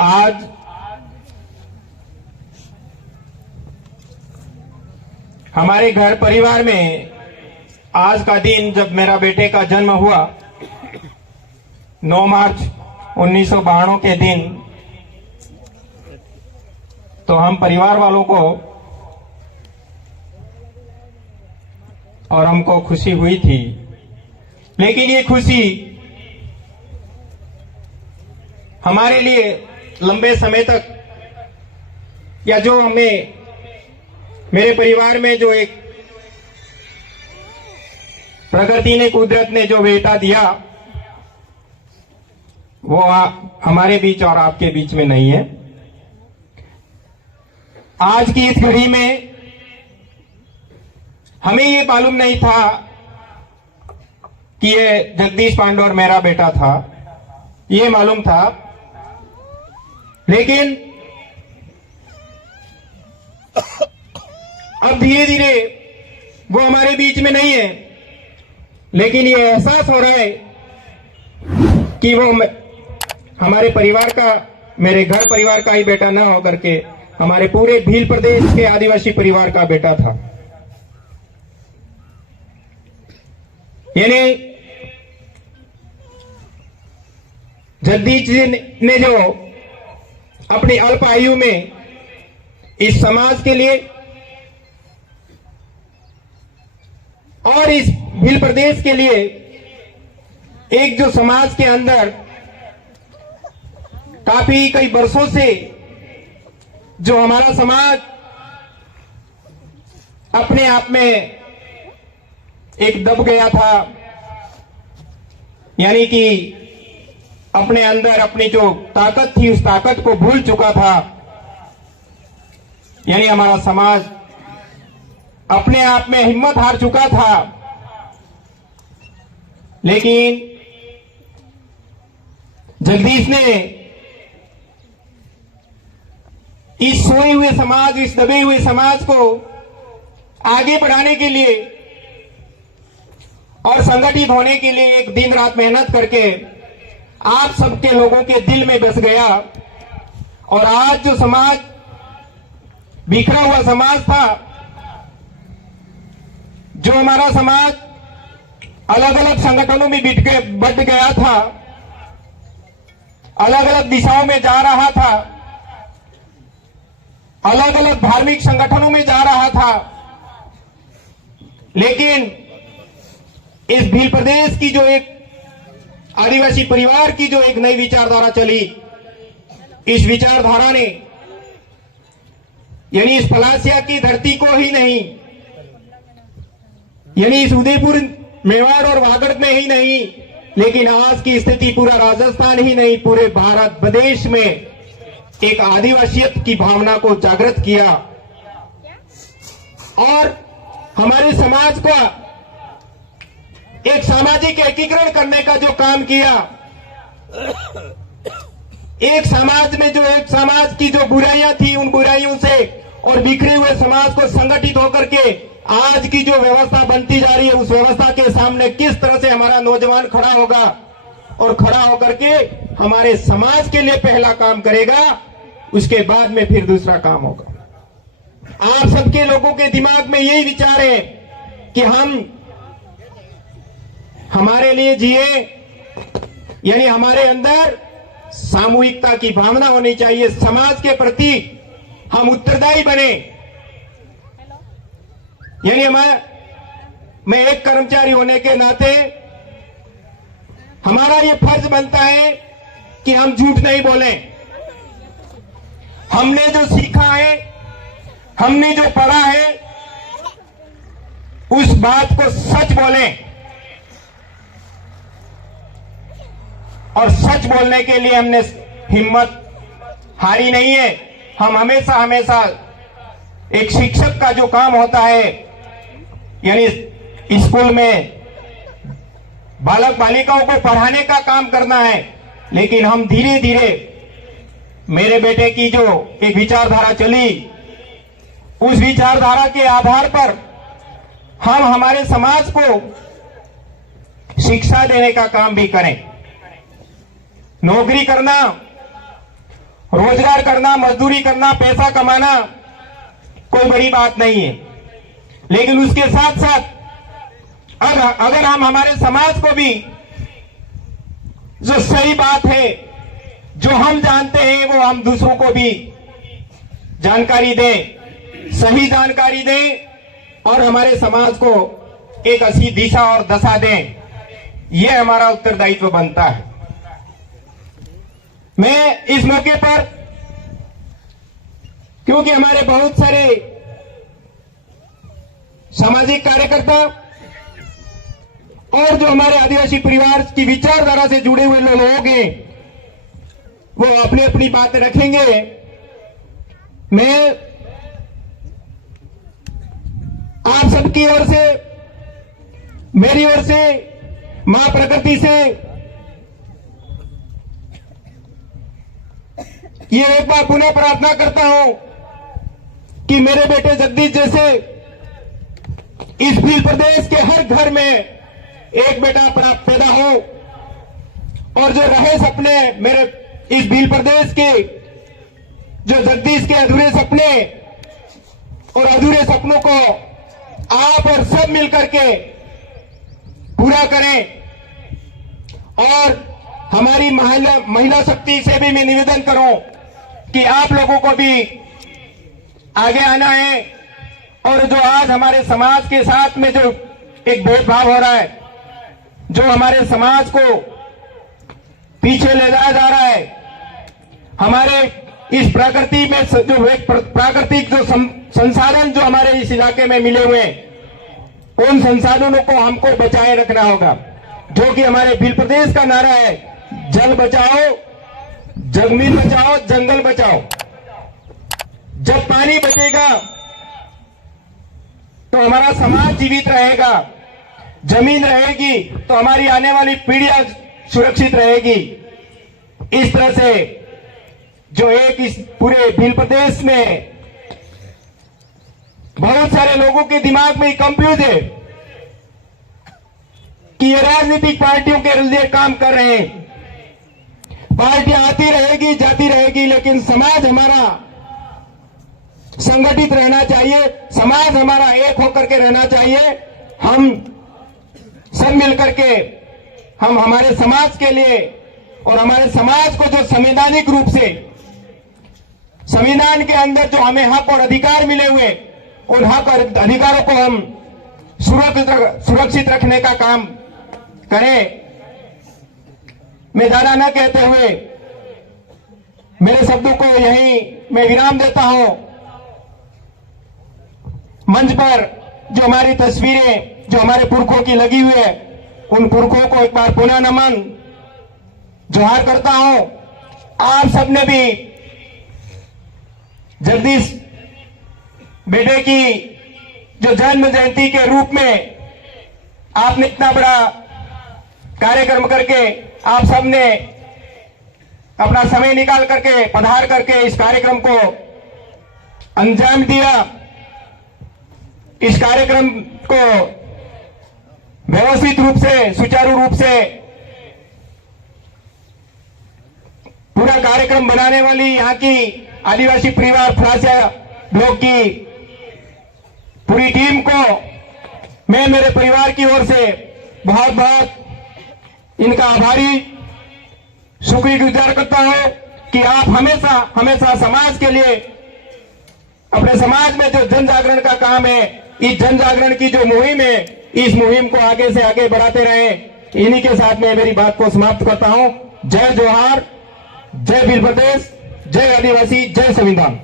आज हमारे घर परिवार में आज का दिन, जब मेरा बेटे का जन्म हुआ 9 मार्च 1992 के दिन, तो हम परिवार वालों को और हमको खुशी हुई थी। लेकिन ये खुशी हमारे लिए लंबे समय तक, या जो हमें मेरे परिवार में जो एक प्रकृति ने, कुदरत ने जो बेटा दिया, वो हमारे बीच और आपके बीच में नहीं है। आज की इस घड़ी में हमें ये मालूम नहीं था कि ये जगदीश पांडे मेरा बेटा था, ये मालूम था। लेकिन अब धीरे धीरे वो हमारे बीच में नहीं है, लेकिन ये एहसास हो रहा है कि वो हमारे परिवार का, मेरे घर परिवार का ही बेटा ना होकर के हमारे पूरे भील प्रदेश के आदिवासी परिवार का बेटा था। यानी जगदीश जी ने जो अपनी अल्प आयु में इस समाज के लिए और इस भील प्रदेश के लिए एक जो समाज के अंदर काफी कई वर्षों से जो हमारा समाज अपने आप में एक दब गया था, यानी कि अपने अंदर अपनी जो ताकत थी उस ताकत को भूल चुका था। यानी हमारा समाज अपने आप में हिम्मत हार चुका था। लेकिन जगदीश ने इस सोए हुए समाज, इस दबे हुए समाज को आगे बढ़ाने के लिए और संगठित होने के लिए एक दिन रात मेहनत करके आप सबके लोगों के दिल में बस गया। और आज जो समाज, बिखरा हुआ समाज था, जो हमारा समाज अलग अलग संगठनों में बट गया था, अलग अलग दिशाओं में जा रहा था, अलग अलग धार्मिक संगठनों में जा रहा था, लेकिन इस भील प्रदेश की जो एक आदिवासी परिवार की जो एक नई विचारधारा चली, इस विचारधारा ने यानी इस पलासिया की धरती को ही नहीं, यानी इस उदयपुर, मेवाड़ और वागड़ में ही नहीं, लेकिन आज की स्थिति पूरा राजस्थान ही नहीं, पूरे भारत प्रदेश में एक आदिवासियत की भावना को जागृत किया और हमारे समाज का एक सामाजिक एकीकरण करने का जो काम किया। एक समाज में जो एक समाज की जो बुराइयां थी, उन बुराइयों से और बिखरे हुए समाज को संगठित होकर के आज की जो व्यवस्था बनती जा रही है, उस व्यवस्था के सामने किस तरह से हमारा नौजवान खड़ा होगा और खड़ा होकर के हमारे समाज के लिए पहला काम करेगा, उसके बाद में फिर दूसरा काम होगा। आप सबके लोगों के दिमाग में यही विचार है कि हम हमारे लिए जिए, यानी हमारे अंदर सामूहिकता की भावना होनी चाहिए, समाज के प्रति हम उत्तरदायी बने। यानी मैं एक कर्मचारी होने के नाते हमारा ये फर्ज बनता है कि हम झूठ नहीं बोलें। हमने जो सीखा है, हमने जो पढ़ा है, उस बात को सच बोलें। और सच बोलने के लिए हमने हिम्मत हारी नहीं है। हम हमेशा हमेशा एक शिक्षक का जो काम होता है, यानी स्कूल में बालक बालिकाओं को पढ़ाने का काम करना है, लेकिन हम धीरे धीरे मेरे बेटे की जो एक विचारधारा चली, उस विचारधारा के आधार पर हम हमारे समाज को शिक्षा देने का काम भी करें। नौकरी करना रोजगार करना, मजदूरी करना, पैसा कमाना कोई बड़ी बात नहीं है, लेकिन उसके साथ साथ अगर हम हमारे समाज को भी जो सही बात है, जो हम जानते हैं, वो हम दूसरों को भी जानकारी दें, सही जानकारी दें और हमारे समाज को एक अच्छी दिशा और दशा दें, यह हमारा उत्तरदायित्व बनता है। मैं इस मौके पर, क्योंकि हमारे बहुत सारे सामाजिक कार्यकर्ता और जो हमारे आदिवासी परिवार की विचारधारा से जुड़े हुए लोग हैं, वो अपनी अपनी बातें रखेंगे। मैं आप सबकी ओर से, मेरी ओर से, मां प्रकृति से ये एक बार पुनः प्रार्थना करता हूं कि मेरे बेटे जगदीश जैसे इस भील प्रदेश के हर घर में एक बेटा पैदा हो और जो रहे सपने मेरे इस भील प्रदेश के, जो जगदीश के अधूरे सपने और अधूरे सपनों को आप और सब मिलकर के पूरा करें। और हमारी महिला शक्ति से भी मैं निवेदन करूं कि आप लोगों को भी आगे आना है और जो आज हमारे समाज के साथ में जो एक भेदभाव हो रहा है, जो हमारे समाज को पीछे ले जाया जा रहा है, हमारे इस प्रकृति में जो एक प्राकृतिक जो संसाधन जो हमारे इस इलाके में मिले हुए हैं, उन संसाधनों को हमको बचाए रखना होगा, जो कि हमारे भील प्रदेश का नारा है, जल बचाओ, जमीन बचाओ, जंगल बचाओ। जब पानी बचेगा तो हमारा समाज जीवित रहेगा, जमीन रहेगी तो हमारी आने वाली पीढ़ियां सुरक्षित रहेगी। इस तरह से जो एक इस पूरे भील प्रदेश में बहुत सारे लोगों के दिमाग में कंफ्यूज है कि ये राजनीतिक पार्टियों के लिए काम कर रहे हैं। पार्टियां आती रहेगी, जाती रहेगी, लेकिन समाज हमारा संगठित रहना चाहिए, समाज हमारा एक होकर के रहना चाहिए। हम सब मिलकर के हम हमारे समाज के लिए और हमारे समाज को जो संवैधानिक रूप से संविधान के अंदर जो हमें हक और अधिकार मिले हुए, उन हक और अधिकारों को हम सुरक्षित रखने का काम करें। मैं ज्यादा न कहते हुए मेरे शब्दों को यहीं मैं विराम देता हूं। मंच पर जो हमारी तस्वीरें जो हमारे पुरखों की लगी हुई है, उन पुरखों को एक बार पुनः नमन जोहार करता हूं। आप सबने भी जगदीश बेटे की जो जन्म जयंती के रूप में आपने इतना बड़ा कार्यक्रम करके आप सबने अपना समय निकाल करके पधार करके इस कार्यक्रम को अंजाम दिया। इस कार्यक्रम को व्यवस्थित रूप से, सुचारू रूप से पूरा कार्यक्रम बनाने वाली यहाँ की आदिवासी परिवार फ्रासिया ब्लॉक की पूरी टीम को मैं मेरे परिवार की ओर से बहुत बहुत इनका आभारी शुक्रगुजार करता हूं कि आप हमेशा हमेशा समाज के लिए, अपने समाज में जो जन जागरण का काम है, इस जन जागरण की जो मुहिम है, इस मुहिम को आगे से आगे बढ़ाते रहें। इन्हीं के साथ मैं मेरी बात को समाप्त करता हूं। जय जोहार, जय भील प्रदेश, जय आदिवासी, जय संविधान।